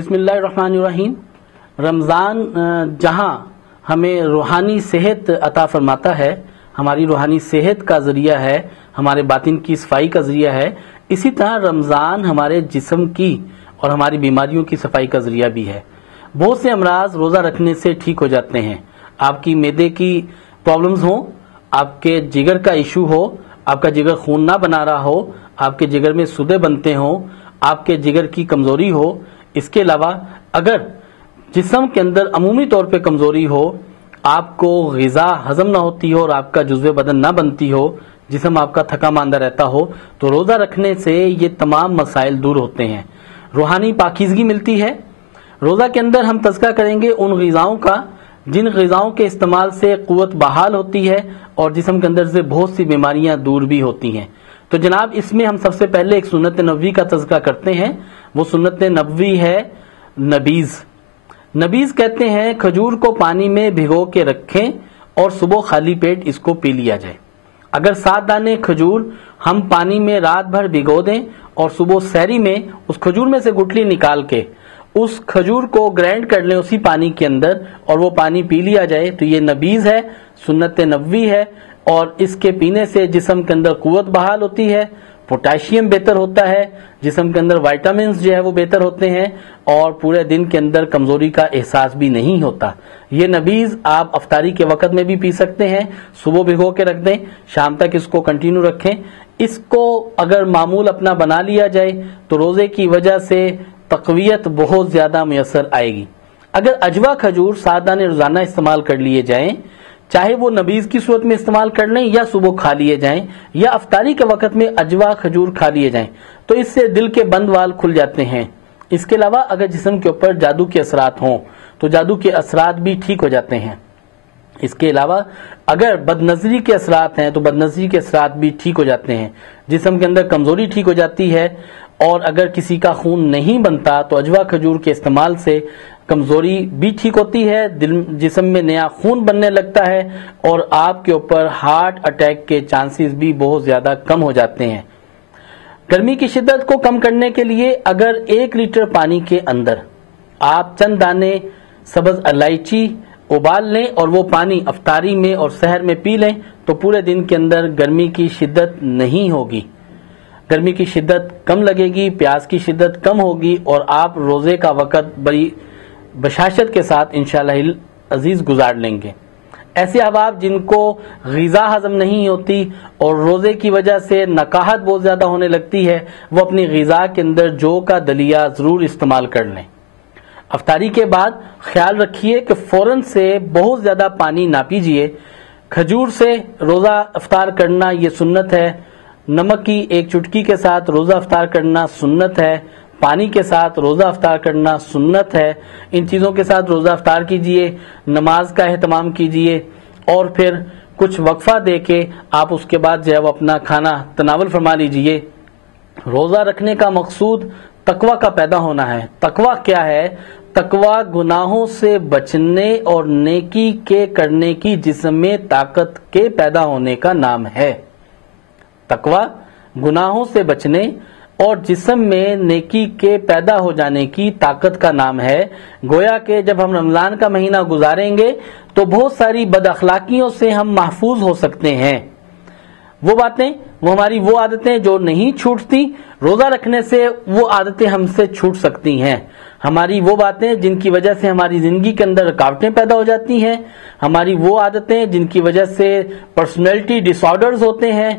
بسم اللہ الرحمن الرحیم۔ رمضان جہاں ہمیں روحانی صحت عطا فرماتا ہے، ہماری روحانی صحت کا ذریعہ ہے، ہمارے باطن کی صفائی کا ذریعہ ہے، اسی طرح رمضان ہمارے جسم کی اور ہماری بیماریوں کی صفائی کا ذریعہ بھی ہے۔ بہت سے امراض روزہ رکھنے سے ٹھیک ہو جاتے ہیں۔ آپ کی معدے کی پرابلمز ہوں، آپ کے جگر کا ایشو ہو، آپ کا جگر خون نہ بنا رہا ہو، آپ کے جگر میں سودے بنتے ہوں، آپ کے جگر کی کمزوری ہو، اس کے علاوہ اگر جسم کے اندر عمومی طور پہ کمزوری ہو، آپ کو غذا ہضم نہ ہوتی ہو اور آپ کا جزو بدن نہ بنتی ہو، جسم آپ کا تھکا ماندہ رہتا ہو، تو روزہ رکھنے سے یہ تمام مسائل دور ہوتے ہیں، روحانی پاکیزگی ملتی ہے۔ روزہ کے اندر ہم تذکرہ کریں گے ان غذاؤں کا جن غذاؤں کے استعمال سے قوت بحال ہوتی ہے اور جسم کے اندر سے بہت سی بیماریاں دور بھی ہوتی ہیں۔ تو جناب اس میں ہم سب سے پہلے ایک سنت نبوی کا تذکرہ کرتے ہیں، وہ سنت نبوی ہے نبیذ۔ نبیذ کہتے ہیں کھجور کو پانی میں بھگو کے رکھیں اور صبح خالی پیٹ اس کو پی لیا جائے۔ اگر 7 دانے کھجور ہم پانی میں رات بھر بھگو دیں اور صبح سحری میں اس کھجور میں سے گٹلی نکال کے اس کھجور کو گرائنڈ کر لیں اسی پانی کے اندر اور وہ پانی پی لیا جائے، تو یہ نبیذ ہے، سنت نبوی ہے، اور اس کے پینے سے جسم کے اندر قوت بحال ہوتی ہے، پوٹاشیم بہتر ہوتا ہے، جسم کے اندر وائٹامنز جو ہے وہ بہتر ہوتے ہیں اور پورے دن کے اندر کمزوری کا احساس بھی نہیں ہوتا۔ یہ نبیذ آپ افطاری کے وقت میں بھی پی سکتے ہیں، صبح بھگو کے رکھ دیں، شام تک اس کو کنٹینیو رکھیں۔ اس کو اگر معمول اپنا بنا لیا جائے تو روزے کی وجہ سے تقویت بہت زیادہ میسر آئے گی۔ اگر اجوا کھجور 7 دانے روزانہ استعمال کر لیے جائیں، چاہے وہ نبیذ کی صورت میں استعمال کر لیں یا صبح کھا لیے جائیں یا افطاری کے وقت میں اجوا کھجور کھا لیے جائیں، تو اس سے دل کے بند وال کھل جاتے ہیں۔ اس کے علاوہ اگر جسم کے اوپر جادو کے اثرات ہوں تو جادو کے اثرات بھی ٹھیک ہو جاتے ہیں۔ اس کے علاوہ اگر بد نظری کے اثرات ہیں تو بد نظری کے اثرات بھی ٹھیک ہو جاتے ہیں، جسم کے اندر کمزوری ٹھیک ہو جاتی ہے، اور اگر کسی کا خون نہیں بنتا تو اجوا کھجور کے استعمال سے کمزوری بھی ٹھیک ہوتی ہے، جسم میں نیا خون بننے لگتا ہے اور آپ کے اوپر ہارٹ اٹیک کے چانسز بھی بہت زیادہ کم ہو جاتے ہیں۔ گرمی کی شدت کو کم کرنے کے لیے اگر 1 لیٹر پانی کے اندر آپ چند دانے سبز الائچی ابال لیں اور وہ پانی افطاری میں اور سحر میں پی لیں تو پورے دن کے اندر گرمی کی شدت نہیں ہوگی، گرمی کی شدت کم لگے گی، پیاس کی شدت کم ہوگی اور آپ روزے کا وقت بڑی بشاشت کے ساتھ انشاءاللہ عزیز گزار لیں گے۔ ایسے احباب جن کو غذا ہضم نہیں ہوتی اور روزے کی وجہ سے نکاہت بہت زیادہ ہونے لگتی ہے، وہ اپنی غذا کے اندر جو کا دلیا ضرور استعمال کر لیں۔ افطاری کے بعد خیال رکھیے کہ فوراً سے بہت زیادہ پانی نہ پیجیے۔ کھجور سے روزہ افطار کرنا یہ سنت ہے، نمک کی 1 چٹکی کے ساتھ روزہ افطار کرنا سنت ہے، پانی کے ساتھ روزہ افطار کرنا سنت ہے۔ ان چیزوں کے ساتھ روزہ افطار کیجئے، نماز کا اہتمام کیجئے اور پھر کچھ وقفہ دے کے آپ اس کے بعد جو ہے وہ اپنا کھانا تناول فرما لیجئے۔ روزہ رکھنے کا مقصود تقوی کا پیدا ہونا ہے۔ تقوی کیا ہے؟ تقوی گناہوں سے بچنے اور نیکی کے کرنے کی جسم میں طاقت کے پیدا ہونے کا نام ہے۔ تقوی گناہوں سے بچنے اور جسم میں نیکی کے پیدا ہو جانے کی طاقت کا نام ہے۔ گویا کہ جب ہم رمضان کا مہینہ گزاریں گے تو بہت ساری بد اخلاقیوں سے ہم محفوظ ہو سکتے ہیں۔ وہ باتیں، وہ ہماری وہ عادتیں جو نہیں چھوٹتی، روزہ رکھنے سے وہ عادتیں ہم سے چھوٹ سکتی ہیں۔ ہماری وہ باتیں جن کی وجہ سے ہماری زندگی کے اندر رکاوٹیں پیدا ہو جاتی ہیں، ہماری وہ عادتیں جن کی وجہ سے پرسنالٹی ڈس آرڈرز ہوتے ہیں،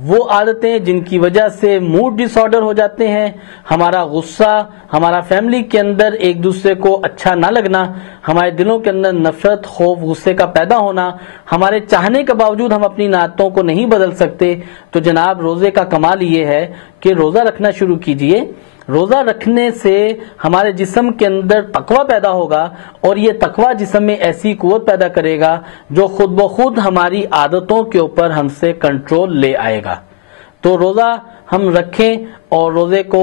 وہ عادتیں جن کی وجہ سے موڈ ڈس آرڈر ہو جاتے ہیں، ہمارا غصہ، ہمارا فیملی کے اندر ایک دوسرے کو اچھا نہ لگنا، ہمارے دلوں کے اندر نفرت، خوف، غصے کا پیدا ہونا، ہمارے چاہنے کے باوجود ہم اپنی عادتوں کو نہیں بدل سکتے، تو جناب روزے کا کمال یہ ہے کہ روزہ رکھنا شروع کیجئے۔ روزہ رکھنے سے ہمارے جسم کے اندر تقوی پیدا ہوگا اور یہ تقوی جسم میں ایسی قوت پیدا کرے گا جو خود بخود ہماری عادتوں کے اوپر ہم سے کنٹرول لے آئے گا۔ تو روزہ ہم رکھیں اور روزے کو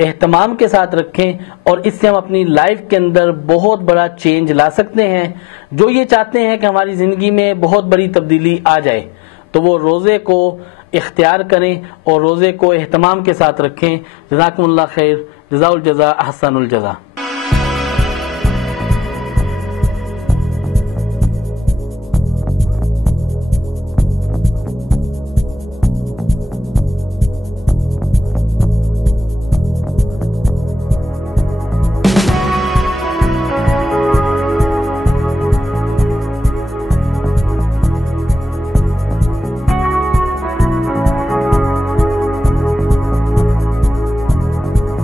اہتمام کے ساتھ رکھیں اور اس سے ہم اپنی لائف کے اندر بہت بڑا چینج لا سکتے ہیں۔ جو یہ چاہتے ہیں کہ ہماری زندگی میں بہت بڑی تبدیلی آ جائے تو وہ روزے کو اختیار کریں اور روزے کو اہتمام کے ساتھ رکھیں۔ جزاکم اللہ خیر، جزاء الجزاء احسن الجزاء۔